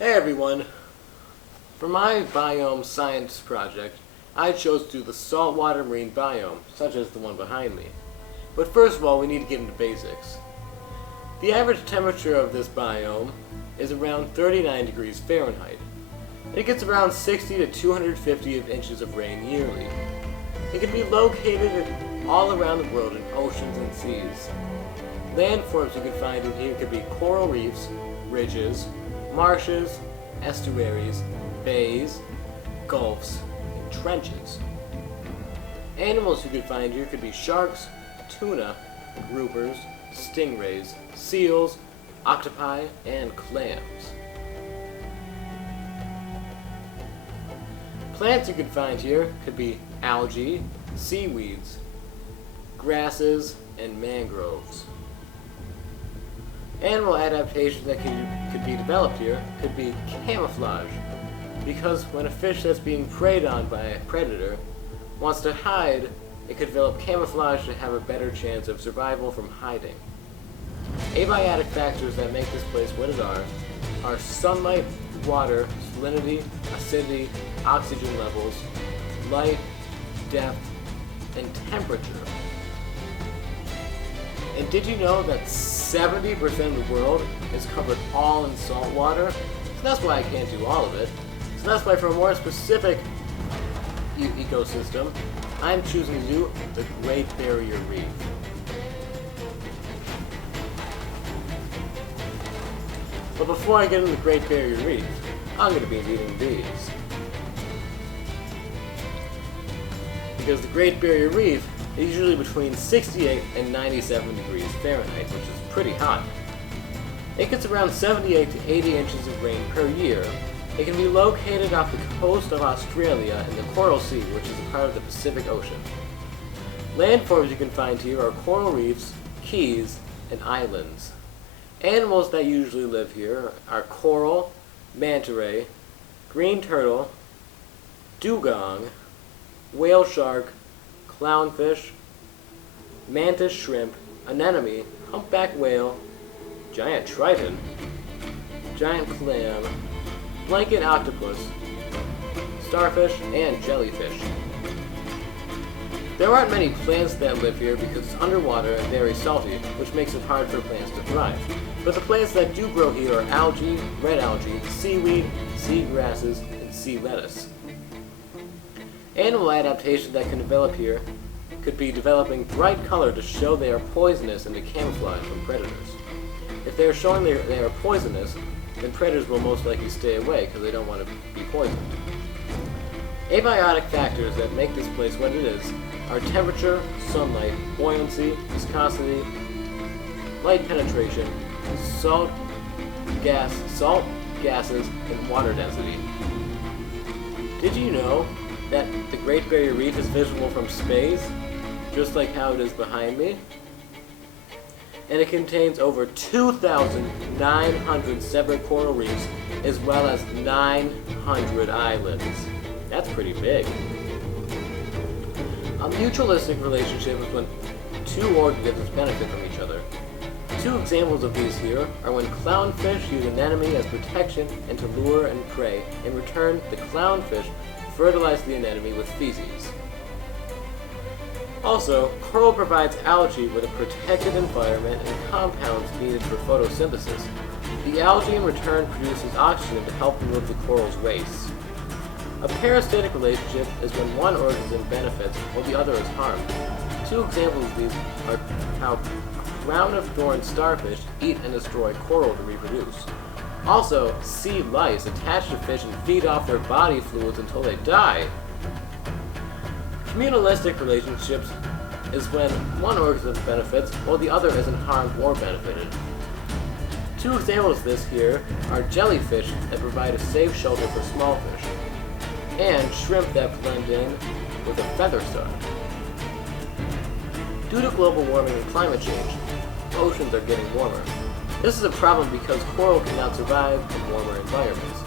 Hey everyone! For my biome science project, I chose to do the saltwater marine biome, such as the one behind me. But first of all, we need to get into basics. The average temperature of this biome is around 39 degrees Fahrenheit. It gets around 60 to 250 inches of rain yearly. It can be located all around the world in oceans and seas. Landforms you can find in here could be coral reefs, ridges, marshes, estuaries, bays, gulfs, and trenches. Animals you could find here could be sharks, tuna, groupers, stingrays, seals, octopi, and clams. Plants you could find here could be algae, seaweeds, grasses, and mangroves. Animal adaptations that could be developed here could be camouflage, because when a fish that's being preyed on by a predator wants to hide, it could develop camouflage to have a better chance of survival from hiding. Abiotic factors that make this place what it are sunlight, water, salinity, acidity, oxygen levels, light, depth, and temperature. And did you know that 70% of the world is covered all in salt water? So that's why I can't do all of it. So that's why for a more specific ecosystem, I'm choosing to do the Great Barrier Reef. But before I get into the Great Barrier Reef, I'm going to be eating these. Because the Great Barrier Reef is usually between 68 and 97 degrees Fahrenheit, which is pretty hot. It gets around 78 to 80 inches of rain per year. It can be located off the coast of Australia in the Coral Sea, which is a part of the Pacific Ocean. Landforms you can find here are coral reefs, keys, and islands. Animals that usually live here are coral, manta ray, green turtle, dugong, whale shark, clownfish, mantis shrimp, anemone, humpback whale, giant triton, giant clam, blanket octopus, starfish, and jellyfish. There aren't many plants that live here because it's underwater and very salty, which makes it hard for plants to thrive. But the plants that do grow here are algae, red algae, seaweed, sea grasses, and sea lettuce. Animal adaptations that can develop here could be developing bright color to show they are poisonous and to camouflage from predators. If they are showing they are poisonous, then predators will most likely stay away because they don't want to be poisoned. Abiotic factors that make this place what it is are temperature, sunlight, buoyancy, viscosity, light penetration, salt, gases, and water density. Did you know that the Great Barrier Reef is visible from space, just like how it is behind me? And it contains over 2,900 separate coral reefs, as well as 900 islands. That's pretty big. A mutualistic relationship is when two organisms benefit from each other. Two examples of these here are when clownfish use anemone as protection and to lure and prey. In return, the clownfish fertilize the anemone with feces. Also, coral provides algae with a protected environment and compounds needed for photosynthesis. The algae in return produces oxygen to help remove the coral's waste. A parasitic relationship is when one organism benefits while the other is harmed. Two examples of these are how crown-of-thorns starfish eat and destroy coral to reproduce. Also, sea lice attach to fish and feed off their body fluids until they die. Communalistic relationships is when one organism benefits while the other isn't harmed or benefited. Two examples of this here are jellyfish that provide a safe shelter for small fish, and shrimp that blend in with a feather star. Due to global warming and climate change, oceans are getting warmer. This is a problem because coral cannot survive in warmer environments.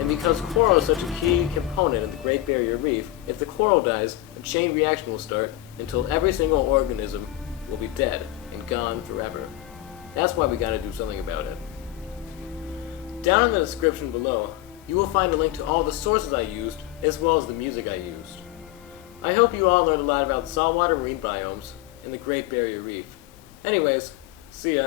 And because coral is such a key component of the Great Barrier Reef, if the coral dies, a chain reaction will start until every single organism will be dead and gone forever. That's why we gotta do something about it. Down in the description below, you will find a link to all the sources I used, as well as the music I used. I hope you all learned a lot about saltwater marine biomes and the Great Barrier Reef. Anyways, see ya.